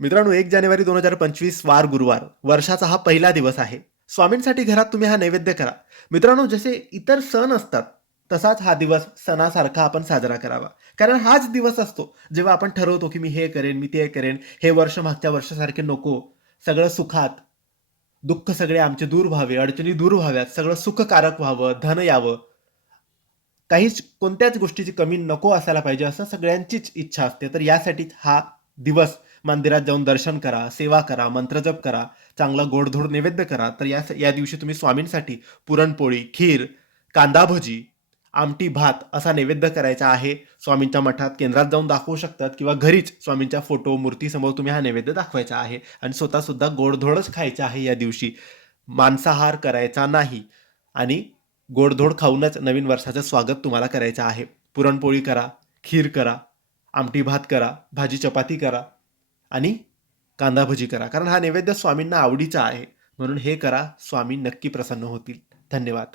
मित्रांनो, 1 जानेवारी 2025 वार गुरुवार, वर्षाचा हा पहिला दिवस आहे. स्वामींसाठी घरात तुम्ही हा नैवेद्य करा. मित्रांनो, जसे इतर सण असतात, तसाच हा दिवस सणासारखा आपण साजरा करावा. कारण हाच दिवस असतो, जेव्हा आपण ठरवतो, की मी हे करेन, मी ते करेन, हे वर्ष मागच्या वर्षासारखे नको. सगळं सुखात, दुःख सगळे आमचे दूर व्हावे, अडचणी दूर व्हाव्यात, सगळं सुखकारक व्हावं, धन यावं. काहीच कोणत्याच गोष्टीची कमी नको असायला पाहिजे असं सगळ्यांचीच इच्छा असते. तर यासाठीच हा दिवस मंदिरात जाऊन दर्शन करा, सेवा करा, मंत्रजप करा, चांगला गोडधोड नैवेद्य करा. तर या दिवशी तुम्ही स्वामींसाठी पुरणपोळी, खीर, कांदा भजी, आमटी भात असा नैवेद्य करायचा आहे. स्वामींच्या मठात केंद्रात जाऊन दाखवू शकतात किंवा घरीच स्वामींच्या फोटो मूर्तीसमोर तुम्ही हा नैवेद्य दाखवायचा आहे आणि स्वतः सुद्धा गोडधोडच खायचा आहे या दिवशी. मांसाहार करायचा नाही आणि गोडधोड खाऊनच नवीन वर्षाचं स्वागत तुम्हाला करायचं आहे. पुरणपोळी करा, खीर करा, आमटी भात करा, भाजी चपाती करा आणि कांदा भजी करा. कारण हा नैवेद्य स्वामींना आवडीचा आहे. म्हणून हे करा, स्वामी नक्की प्रसन्न होतील. धन्यवाद.